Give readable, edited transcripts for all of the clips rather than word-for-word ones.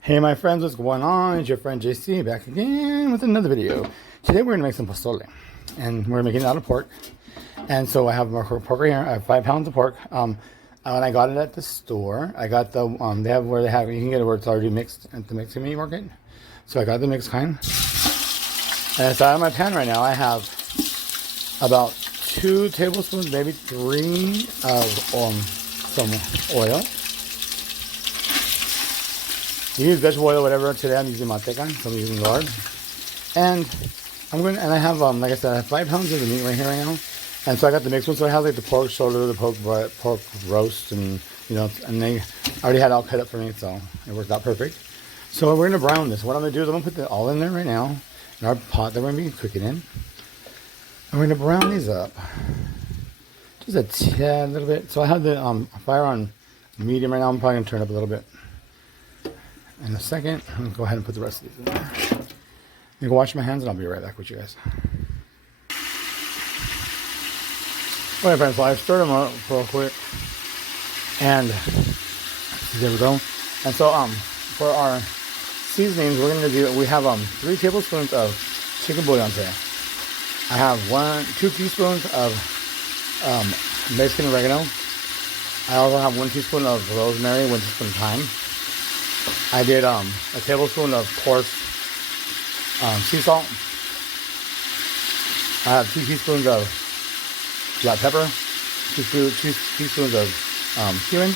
Hey my friends, what's going on? It's your friend JC back again with another video. Today we're going to make some pozole. And we're making it out of pork. And so I have more pork right here. I have 5 pounds of pork. When I got it at the store, I got the, they have where they have, you can get it where it's already mixed at the mixing meat market. So I got the mixed kind. And inside of my pan right now, I have about 2 tablespoons, maybe 3 of some oil. You use vegetable oil, whatever. Today I'm using manteca, so I'm using lard. And I have, like I said, I have 5 pounds of the meat right here right now. And so I got the mixed one, so I have like the pork shoulder, the pork roast, and and they already had it all cut up for me, so it worked out perfect. So we're gonna brown this. What I'm gonna do is I'm gonna put it all in there right now in our pot that we're gonna be cooking in. And we're gonna brown these up just a tad, little bit. So I have the fire on medium right now. I'm probably gonna turn it up a little bit. In a second, I'm going to go ahead and put the rest of these in there. I'm going to wash my hands and I'll be right back with you guys. Okay, friends, so I've stirred them up real quick. And there we go. And so for our seasonings, we're going to do, we have 3 tablespoons of chicken bouillon today. I have 2 teaspoons of Mexican oregano. I also have 1 teaspoon of rosemary, 1 teaspoon of thyme. I did a tablespoon of coarse sea salt. I have 2 teaspoons of black pepper, 2 teaspoons of cumin,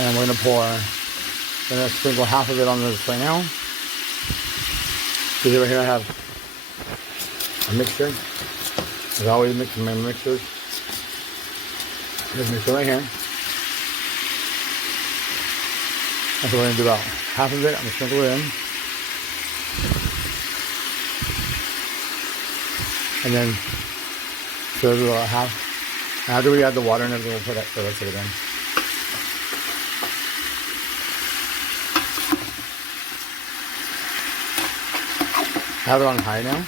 and we're gonna sprinkle half of it on this right now. So right here I have a mixture. As I always mix my mixtures. This mixture right here. And so we're going to do about half of it. I'm going to sprinkle it in. And then, so there's about half. And after we add the water and everything, we'll put the rest of it in. I have it on high now.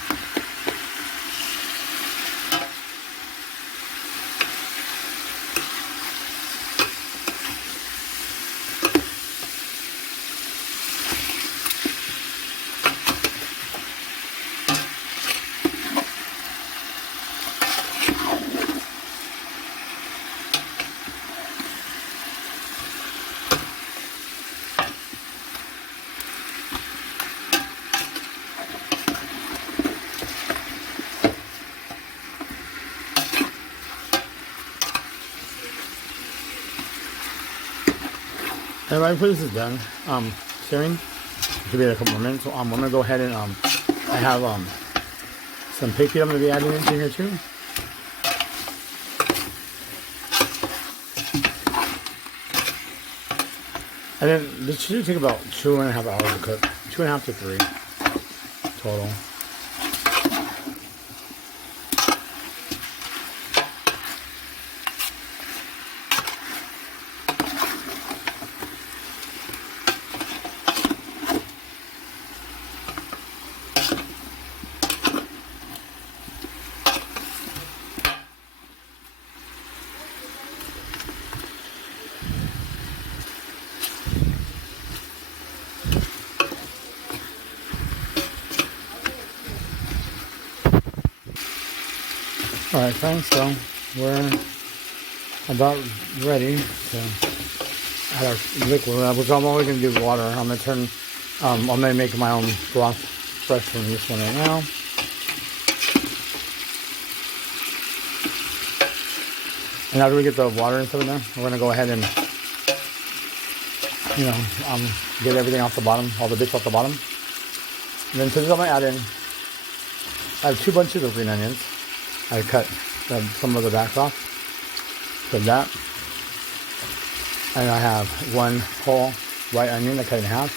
And right before this is done, searing, it should be a couple more minutes. So I'm gonna go ahead and I have some pig feet I'm gonna be adding into here too. And then this should take about 2.5 hours to cook, 2.5 to 3 total. Alright friends, so we're about ready to add our liquid, which I'm only going to do water. I'm going to turn, I'm going to make my own broth fresh from this one right now. And after we get the water and stuff in there, we're going to go ahead and, get everything off the bottom, all the bits off the bottom. And then to this I'm going to add in, I have 2 bunches of green onions. I cut some of the backs off. Put that. And I have 1 whole white onion I cut in half.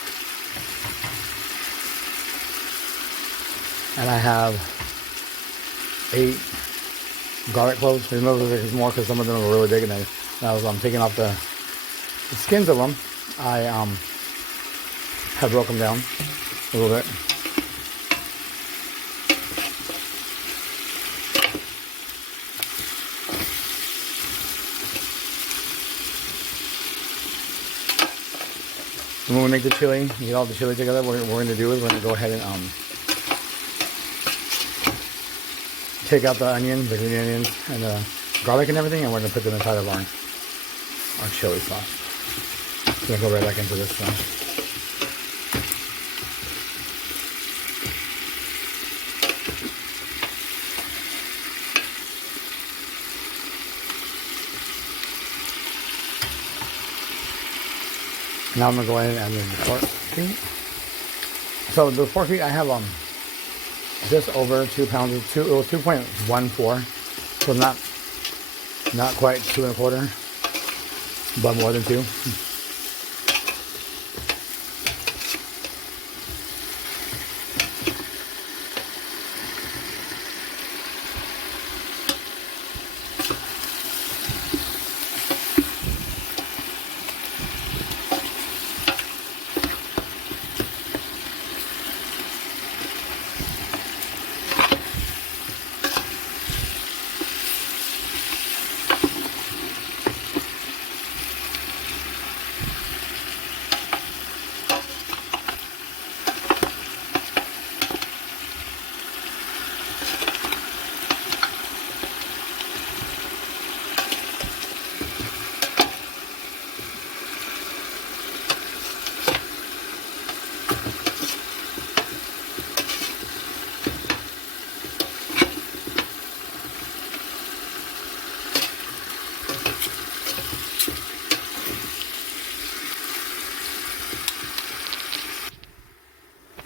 And I have 8 garlic cloves. Remember there's more because some of them are really big and I was taking off the skins of them. I have broke them down a little bit. And when we make the chili, you get all the chili together, what we're going to do is we're going to go ahead and take out the onions, the green onions, and the garlic and everything, and we're going to put them inside of our chili sauce. So we'll go right back into this stuff. Now I'm going to go ahead and add in the pork feet. So the pork feet, I have just over 2 pounds, it was 2.14, so not quite 2 1/4, but more than 2.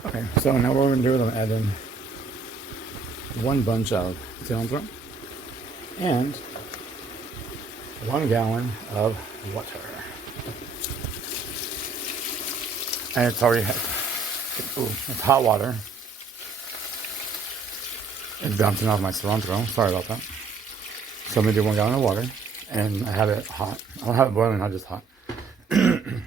Okay, so now what we're going to do is I'm add in 1 bunch of cilantro and 1 gallon of water. And it's already it's hot water. It's bouncing off my cilantro. Sorry about that. So I'm going to do 1 gallon of water, and I have it hot. I don't have it boiling, not just hot. Okay.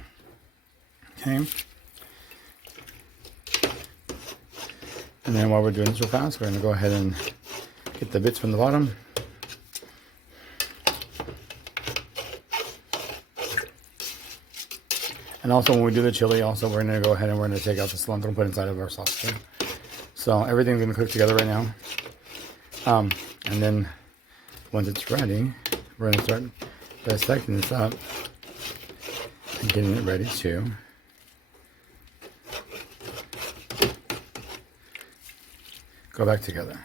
And then while we're doing this real fast, we're going to go ahead and get the bits from the bottom. And also when we do the chili, also we're going to go ahead and we're going to take out the cilantro and put it inside of our sauce too. So everything's going to cook together right now. And then once it's ready, we're going to start dissecting this up and getting it ready to go back together.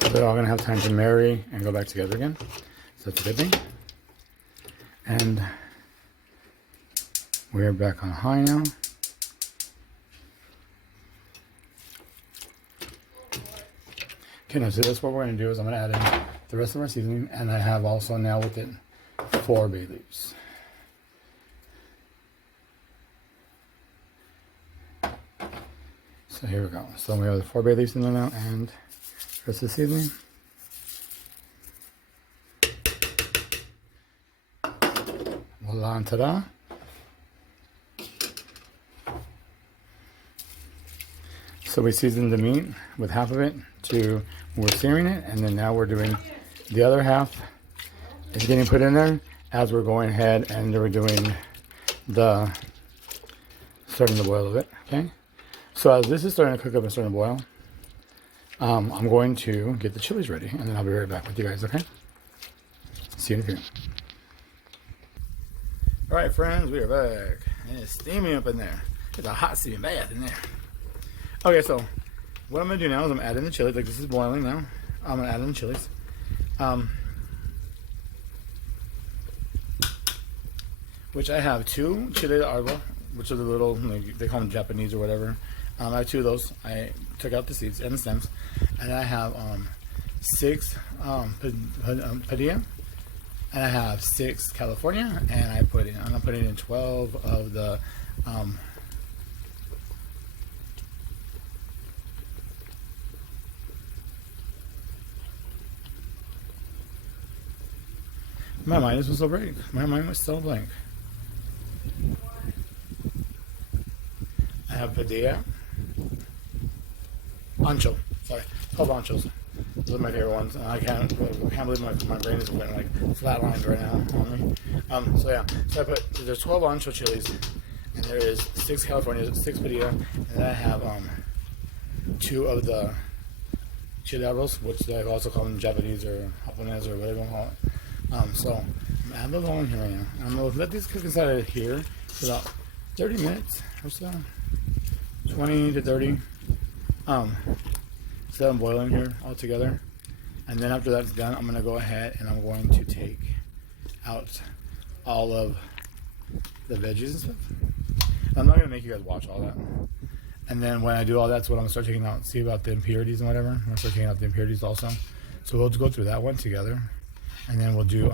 So they're all going to have time to marry and go back together again. So that's a good thing. And we're back on high now. Okay, now so that's what we're going to do is I'm going to add in the rest of our seasoning, and I have also now with it 4 bay leaves. So here we go. So we have the 4 bay leaves in there now, and the rest of the seasoning. Voila, and ta-da. So we seasoned the meat with half of it we're searing it, and then now we're doing the other half is getting put in there as we're going ahead and we're doing starting the boil of it, okay? So as this is starting to cook up and starting to boil, I'm going to get the chilies ready, and then I'll be right back with you guys, okay? See you in a few. All right, friends, we are back, and it's steaming up in there. It's a hot steaming bath in there. Okay, so what I'm gonna do now is I'm adding the chilies. Like, this is boiling now. I'm gonna add in the chilies. Which I have 2 chile de arbol, which are the little, like, they call them Japanese or whatever. I have 2 of those. I took out the seeds and the stems, and I have 6 padilla, and I have 6 California, and I'm putting in 12 of the my mind was so blank. My mind was so blank. I have padilla, ancho. Sorry, 12 anchos. Those are my favorite ones. I can't believe my brain is going like flat lines right now on me. So yeah, so there's 12 ancho chilies, and there is 6 Californias, 6 padilla, and then I have 2 of the chili arbors, which they also call them Japanese or Japanese or whatever you want to call it. So I'm gonna add those all in here right now. I'm gonna let these cook inside of here for about 30 minutes or so, 20 to 30. So I'm boiling here all together, and then after that's done, I'm gonna go ahead and I'm going to take out all of the veggies and stuff. I'm not gonna make you guys watch all that. And then when I do all that, that's what I'm gonna start taking out. See about the impurities and whatever. I'm gonna start taking out the impurities also. So we'll go through that one together, and then we'll do.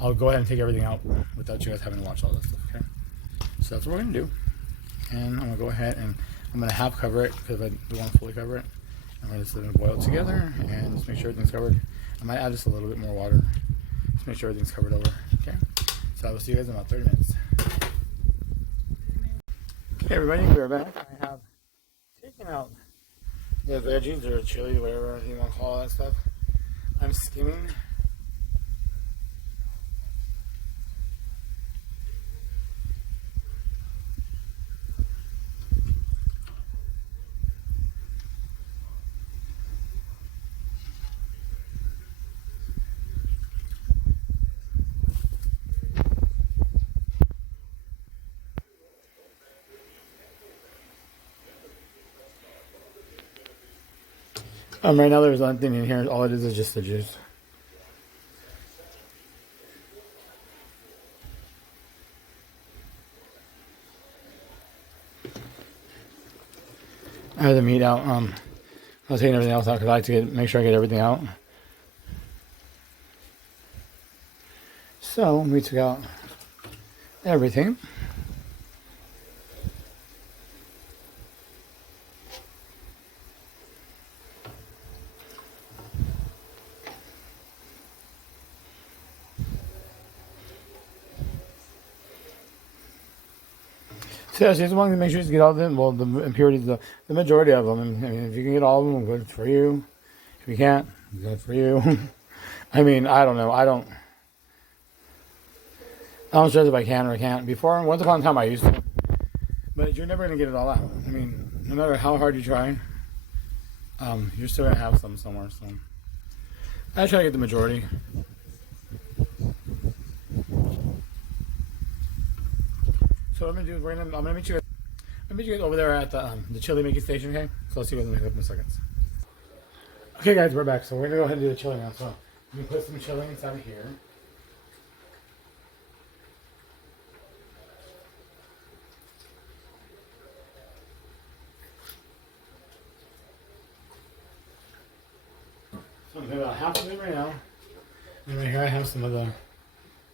I'll go ahead and take everything out without you guys having to watch all that stuff. Okay. So that's what we're gonna do. And I'm gonna go ahead and I'm gonna half cover it because I don't want to fully cover it. I'm gonna just let it boil it together and just make sure everything's covered. I might add just a little bit more water. Just make sure everything's covered over. Okay. So I will see you guys in about 30 minutes. Okay, everybody, we're back. I have taken out the veggies or chili, whatever you want to call that stuff. I'm skimming. Right now there's nothing in here. All it is just the juice. I have the meat out. I was taking everything else out because I like to make sure I get everything out. So we took out everything. So yeah, so you just want to make sure you get all the impurities, the majority of them. I mean, if you can get all of them, good for you. If you can't, good for you. I mean, I don't know. I don't stress if I can or I can't. Before, once upon a time, I used to, but you're never gonna get it all out. I mean, no matter how hard you try, you're still gonna have some somewhere. So I try to get the majority. So what I'm gonna do is I'm gonna meet you guys over there at the chili making station. Okay, so I'll see you guys in a couple of seconds. Okay, guys, we're back. So we're gonna go ahead and do the chili now. So let me put some chili inside of here. So I'm gonna put about half of it right now. And right here I have some of the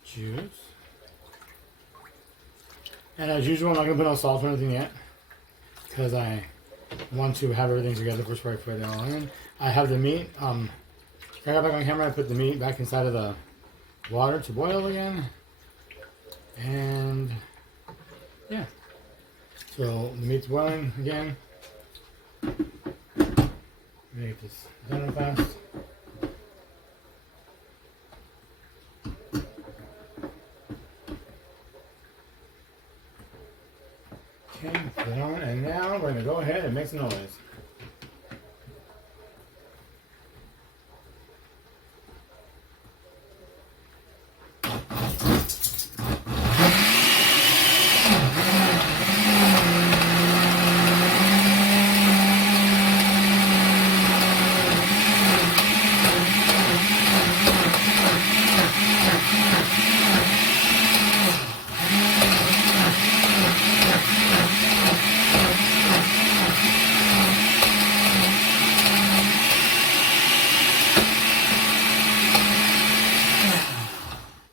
juice. And as usual, I'm not going to put no salt or anything yet, because I want to have everything together before I put it all in. I have the meat. I got back on camera, I put the meat back inside of the water to boil again. And yeah, so the meat's boiling again. Make this done real fast. Okay, put it on, and now we're going to go ahead and make some noise.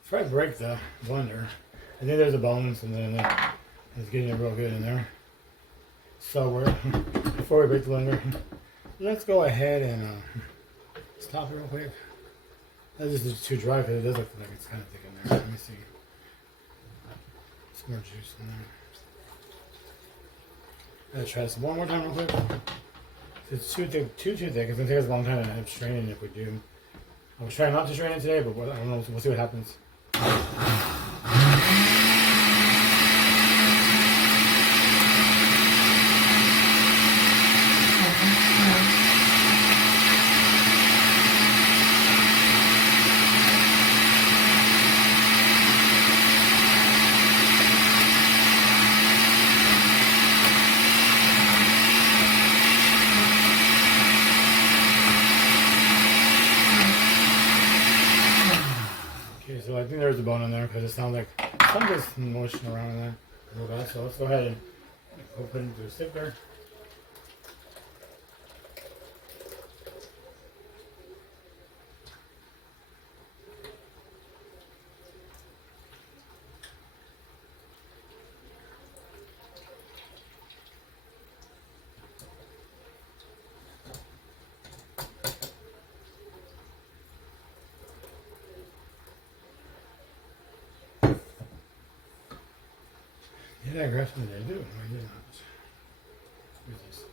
Try to break the blender. I think there's a bones and then it's getting it real good in there. So we're before we break the blender, let's go ahead and stop it real quick. That's just too dry because it does look like it's kind of thick in there. Let me see. Some more juice in there. Let's try this one more time real quick. It's too thick, too thick. It's gonna take us a long time to end up straining if we do. I was trying not to strain it today, but I don't know. We'll see what happens. So I think there's a bone in there because it sounds like something's motion around in there a little bit. So let's go ahead and put it into a sifter. Yeah, aggressive they do. I did not. Who's this?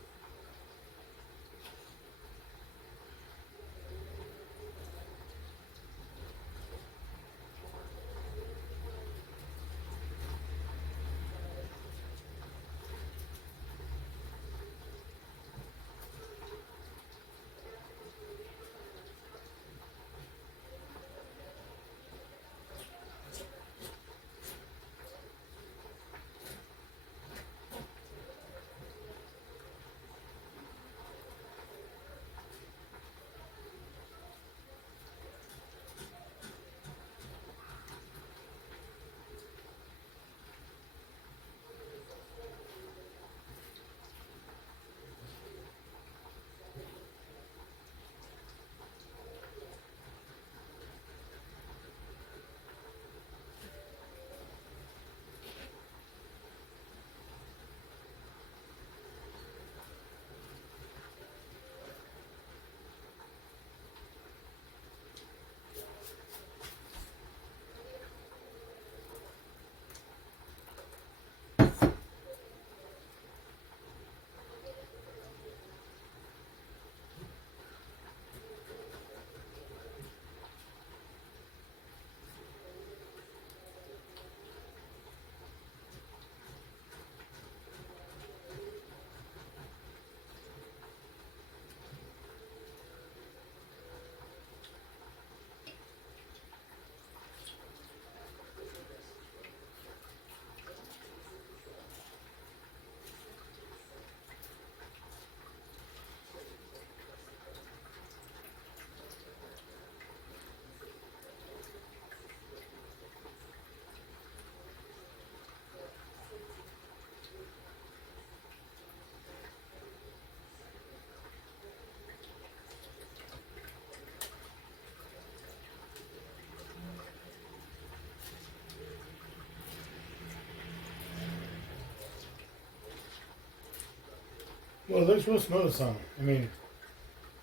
Well, it looks real smooth, so I mean,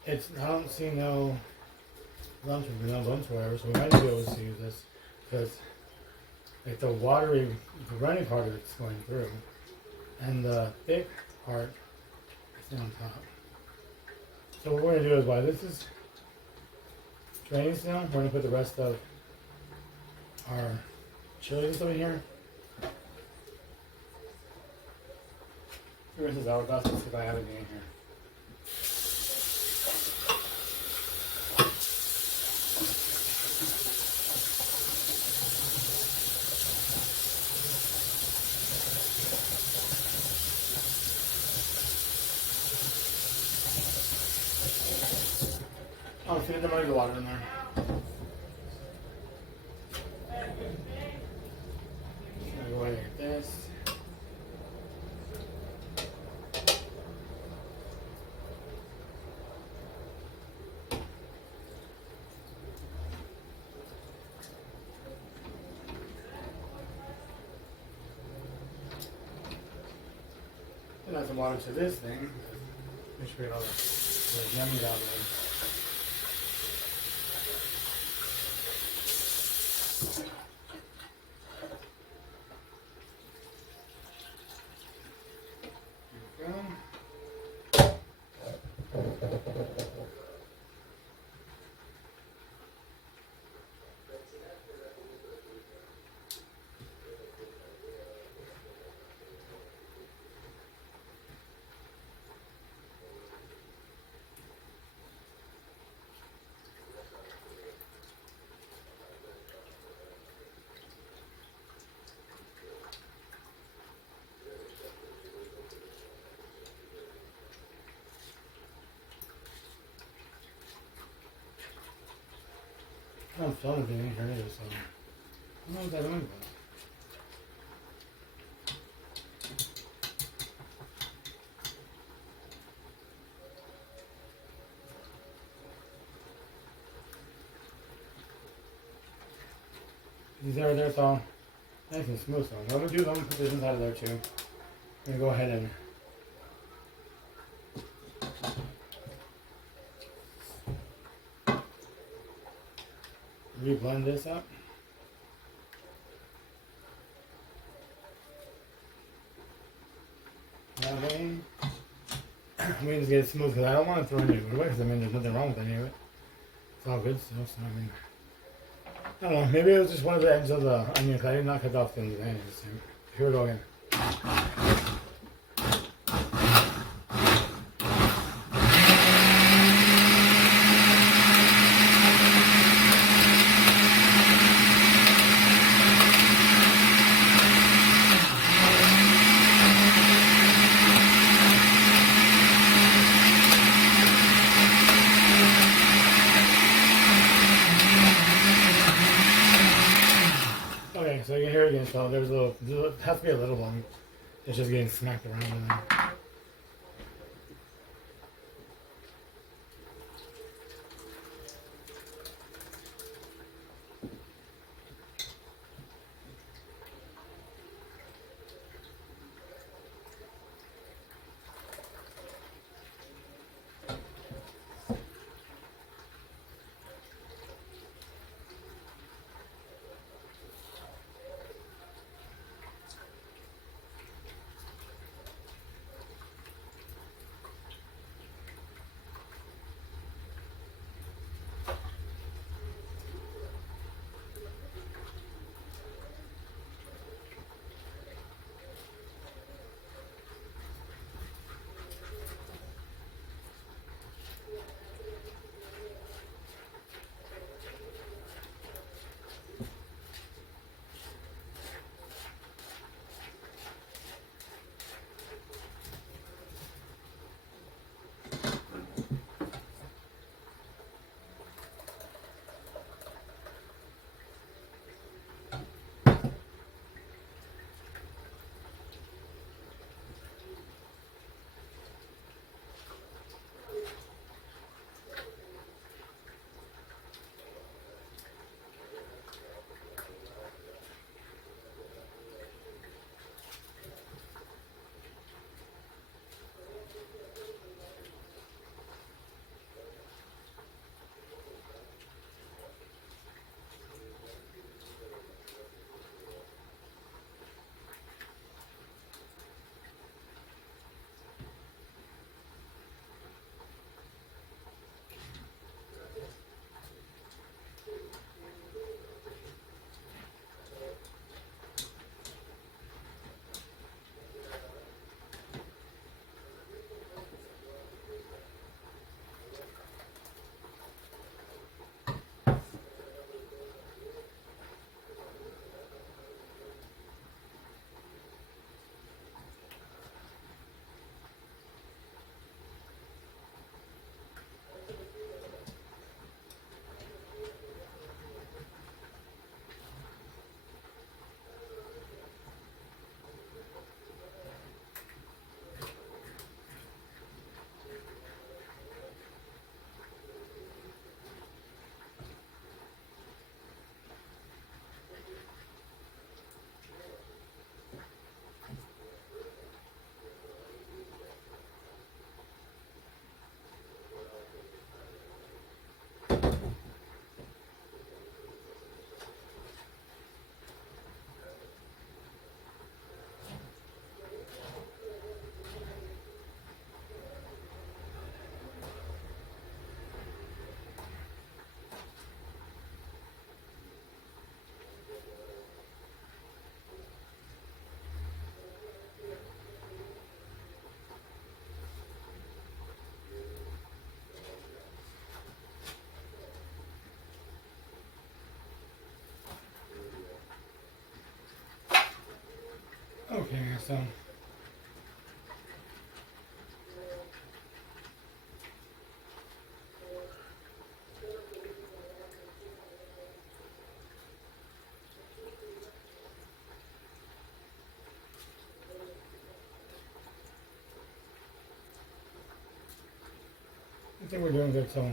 I don't see no lumps or no lumps or whatever, so we might be able to use this because like the watery, the runny part of it's going through, and the thick part is on top. So what we're going to do is while this is draining still, we're going to put the rest of our chilies over here. Here's this hourglass, let's see if I have anything in here. Oh, see, there might be water in there. I'm gonna go ahead and get this. And add some water to this thing. Make sure we get all the yummies out of there. not filming anything here either, so I don't know what that doing. These are there, so nice and smooth. So what I'm gonna do is I'm gonna put this inside of there too. I'm gonna go ahead and re-blend this up. That way, I'm gonna just get it smooth because I don't want to throw any of it away because I mean there's nothing wrong with any of it. It's all good stuff. So I mean, I don't know. Maybe it was just one of the ends of the onion because I did not cut off the ends of the onions. Here we go again. Okay, so you can hear it again. So there's a little, it has to be a little one. It's just getting smacked around in there. Okay, so think we're doing good, so.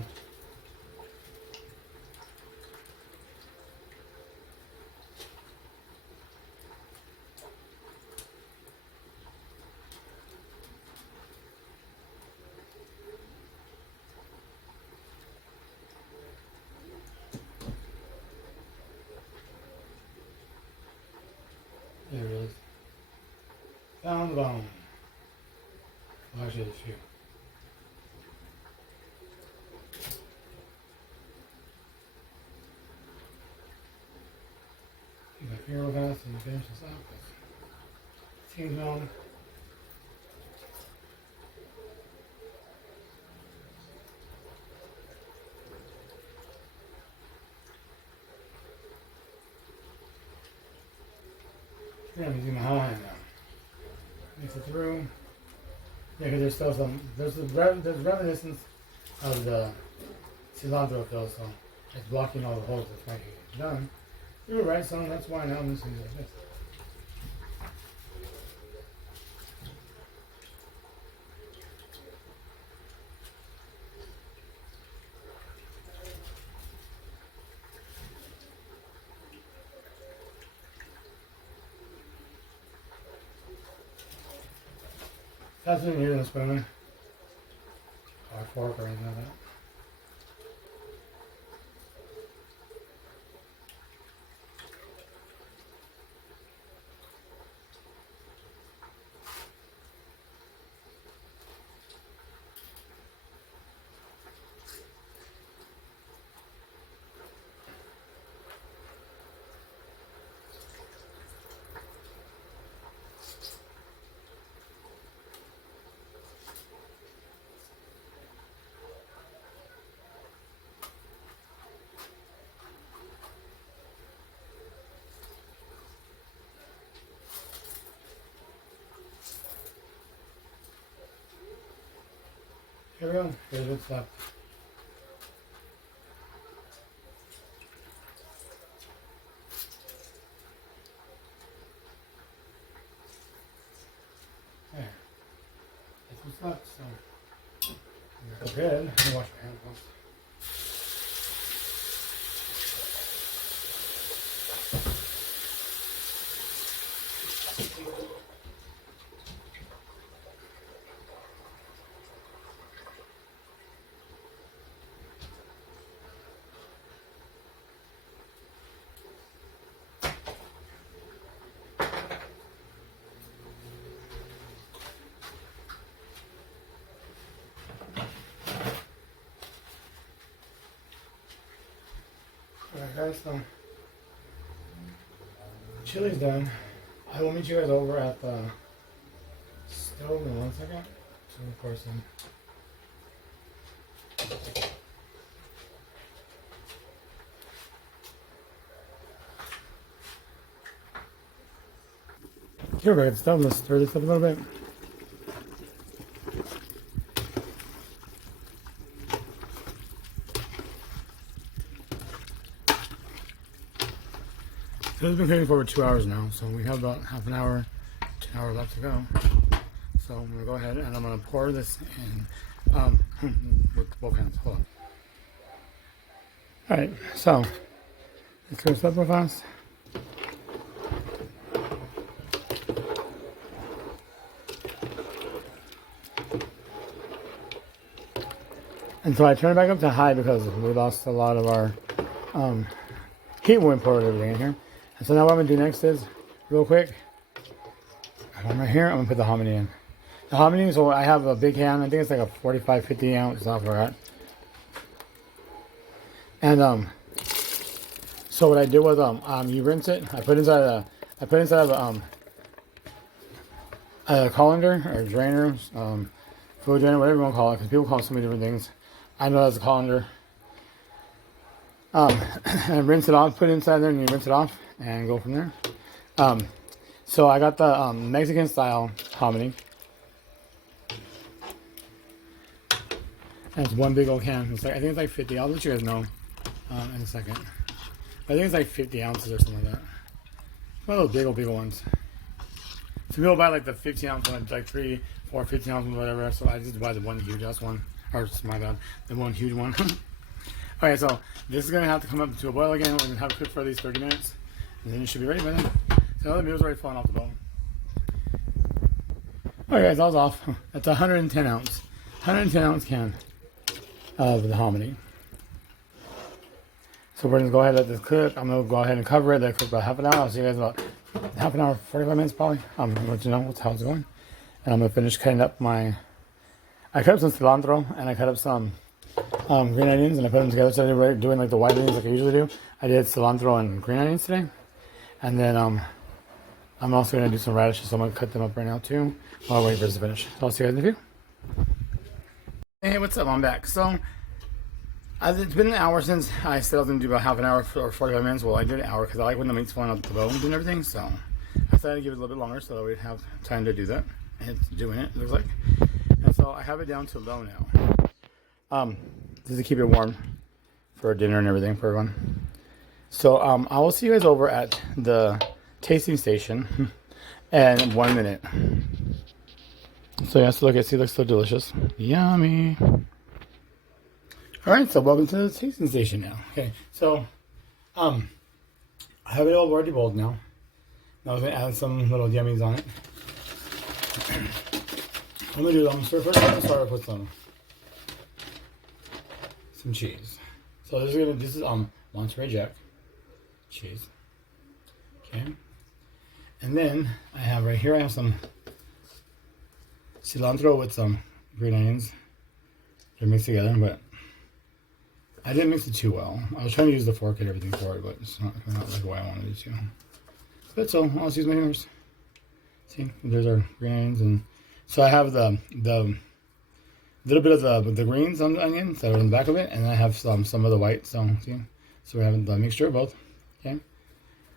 There it is. Found the bone. Well, actually, it's few. See if I here real fast and finish this up. Seems well. Yeah, I'm using my whole hand now. Mix it through. Yeah, because there's still some, there's reminiscence of the cilantro still, so it's blocking all the holes that's making it done. You were right, son, that's why now I'm listening to this. That's in using a spoon or a fork or anything like that. Here we go. Here's what's left. There. That's what's left. So we're good. I'm gonna wash my hands once. Alright guys, so chili's done. I will meet you guys over at the stove in 1 second. So of course here we go, it's done. Let's stir this up a little bit. So it's been cooking for over 2 hours now, so we have about half an hour, 10 hours left to go. So I'm gonna go ahead and I'm gonna pour this in with both hands. Hold on. All right, so let's go step real fast. And so I turn it back up to high because we lost a lot of our heat when we poured everything in here. And so now what I'm gonna do next is, real quick, I'm right here, I'm gonna put the hominy in. The hominy, so I have a big can, I think it's like a 45, 50 ounce, I forgot. And so what I did was you rinse it, I put inside of a colander or drainer, food drainer, whatever you want to call it, because people call it so many different things. I know that's a colander. And rinse it off, put it inside there, and you rinse it off, and go from there. So I got the Mexican style hominy. And it's one big old can. It's like, I think it's like 50. I'll let you guys know in a second. But I think it's like 50 ounces or something like that. One of those big old ones. So people buy like the 15 ounce one, like 3, 4, 15 ounce one, whatever. So I just buy the one huge ass one. Or it's my bad, the one huge one. Okay, so this is gonna have to come up to a boil again. We're gonna have it cook for at least 30 minutes, and then it should be ready by then. So the meal's already falling off the bone. Okay, guys, that was off. That's a 110 ounce can of the hominy. So we're gonna go ahead and let this cook. I'm gonna go ahead and cover it. Let it cook about half an hour. I'll see you guys about half an hour, 45 minutes probably. I'm gonna let you know how it's going. And I'm gonna finish cutting up I cut up some cilantro and I cut up some green onions and I put them together. So I'm doing like the white onions like I usually do. I did cilantro and green onions today. And then I'm also gonna do some radishes, so I'm gonna cut them up right now too while I wait for this to finish. So I'll see you guys in a few. Hey, what's up? I'm back. So it's been an hour since I said I was gonna do about half an hour or 45 minutes. Well, I did an hour because I like when the meat's falling out the bones and everything. So I decided to give it a little bit longer so that we'd have time to do that. And it's doing it looks like. And so I have it down to low now. Just to keep it warm for dinner and everything for everyone. So I will see you guys over at the tasting station in 1 minute. So yes, look, see, it looks so delicious. Yummy. All right, so welcome to the tasting station now. Okay, so I have it all already boiled now. Now I'm gonna add some little yummies on it. I'm gonna do. I'm gonna start off with some cheese. So this is Monterey Jack cheese. Okay, and then I have right here. I have some cilantro with some green onions. They're mixed together, but I didn't mix it too well. I was trying to use the fork and everything for it, but it's not like the way I wanted it to. But so I'll just use my fingers. See, there's our green onions, and so I have the little bit of the greens on the onions that are on the back of it, and I have some of the white. So see, so we're having the mixture of both. Okay,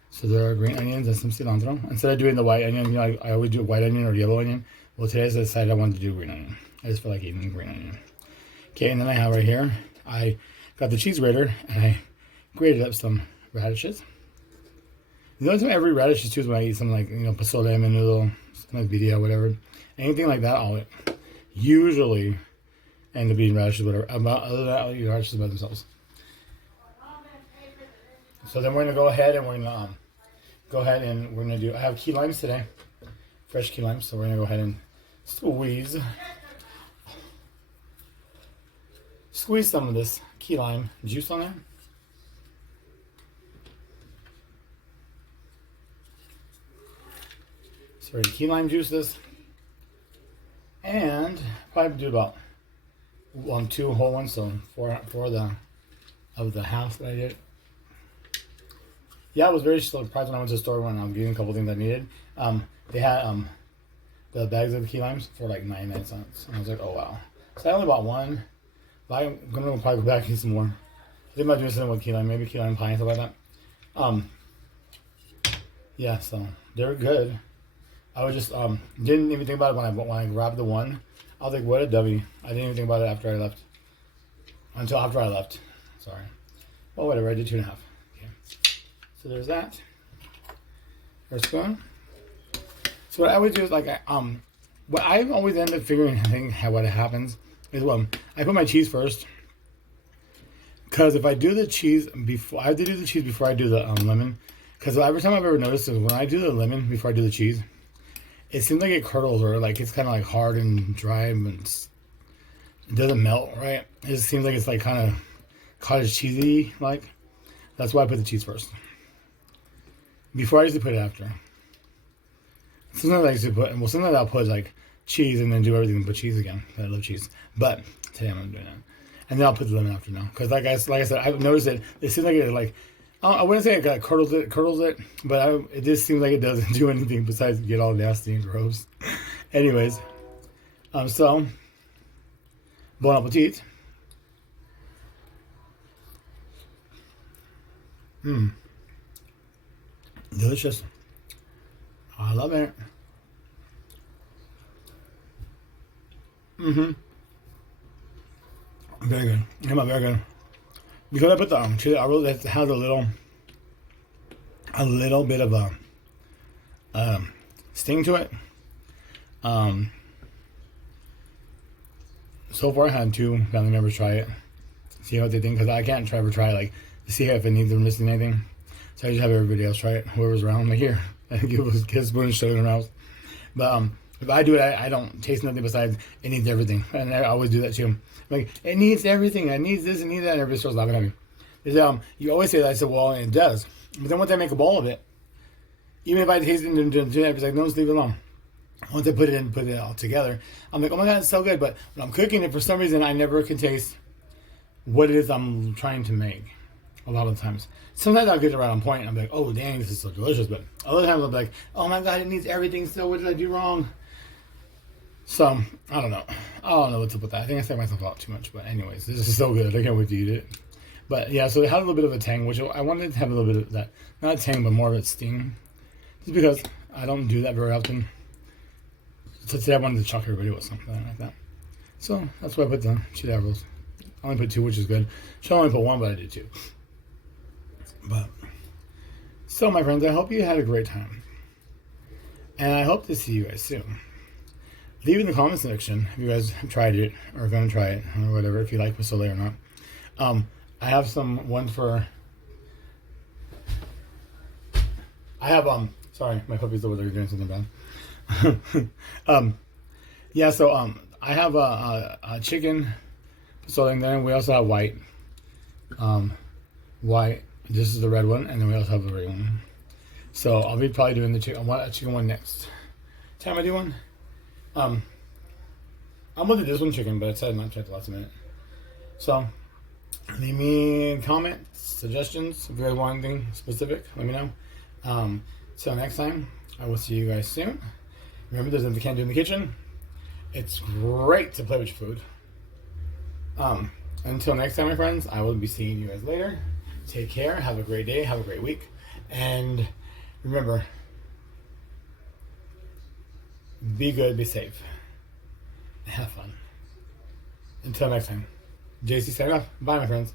so there are green onions and some cilantro. Instead of doing the white onion, you know, I always do a white onion or yellow onion. Well, today I decided I wanted to do green onion. I just feel like eating green onion. Okay, and then I have right here, I got the cheese grater and I grated up some radishes. The only time I ever eat radishes too is when I eat something like, you know, pozole, menudo, something like padilla, whatever. Anything like that, I'll usually end up eating radishes, whatever. Other than that, I'll eat radishes by themselves. So then we're gonna go ahead and we're gonna do. I have key limes today, fresh key limes. So we're gonna go ahead and squeeze some of this key lime juice on there. So we're gonna key lime juice this, and probably do about 2 whole ones, so four of the half that I did. Yeah, I was very surprised when I went to the store when I was getting a couple things I needed. They had the bags of the key limes for like 99 cents, and I was like, oh wow. So I only bought one, but I'm gonna probably go back and get some more. I think about doing something with key lime, maybe key lime pie and stuff like that. Yeah, so they're good. I was just didn't even think about it when I grabbed the one. I was like, what a dummy. I didn't even think about it after I left. Until after I left. Sorry. Well, whatever. I did 2.5. Okay. So there's that. First spoon. So what I would do is like what I always end up figuring what happens is I put my cheese first. Because if I do the cheese before, I have to do the cheese before I do the lemon. Because every time I've ever noticed is when I do the lemon before I do the cheese, it seems like it curdles or like it's kind of like hard and dry and it doesn't melt right. It just seems like it's like kind of cottage cheesy like. That's why I put the cheese first. Before I usually put it after. Sometimes I usually put, well, sometimes I'll put like cheese and then do everything and put cheese again. I love cheese, but today I'm not doing that. And then I'll put the lemon after now, because like I said, I've noticed it. It seems like it like. I wouldn't say it curdles it, but it just seems like it doesn't do anything besides get all nasty and gross. Anyways, so bon appetit. Delicious. I love it. Very good. Very good. Because I put the chili, I really has a little bit of a sting to it. so far I had 2 family members try it, see what they think, because I can't ever try like to see if it needs or missing anything. So I just have everybody else try it, whoever's around, like here, and give a spoon and shove it in their mouth. But if I do it, I don't taste nothing besides it needs everything, and I always do that too. Like, it needs everything. It needs this, it needs that, and everybody starts laughing at me. You always say that. I said, well, it does. But then once I make a ball of it, even if I taste it and do that, it's like, no, just leave it alone. Once I put it all together, I'm like, oh my god, it's so good. But when I'm cooking it, for some reason, I never can taste what it is I'm trying to make. A lot of times. Sometimes I'll get it right on point, and I'm like, oh dang, this is so delicious. But other times I'll be like, oh my god, it needs everything. So what did I do wrong? So I don't know. I don't know what's up with that. I think I set myself out too much. But anyways, this is so good. I can't wait to eat it. But yeah, so it had a little bit of a tang, which I wanted to have a little bit of that, not a tang, but more of a sting, just because I don't do that very often. So today I wanted to shock everybody with something like that. So that's why I put the cheese arbors. I only put 2, which is good. Should only put 1, but I did 2. But so my friends, I hope you had a great time, and I hope to see you guys soon. Leave in the comment section if you guys have tried it or are going to try it or whatever, if you like pozole or not. I have some ones for. I have Sorry, my puppy's over there doing something bad. Yeah, so I have a chicken pozole, and then we also have white. White. This is the red one, and then we also have the red one. So I'll be probably doing the chicken one next time I do one. I'm gonna do this one chicken, but I decided not to at the last minute. So leave me comments, suggestions. If you guys want anything specific, let me know. Till next time, I will see you guys soon. Remember, there's nothing you can't do in the kitchen. It's great to play with your food. Until next time, my friends, I will be seeing you guys later. Take care. Have a great day. Have a great week. And remember, be good, be safe, and have fun. Until next time, JC signing off. Bye, my friends.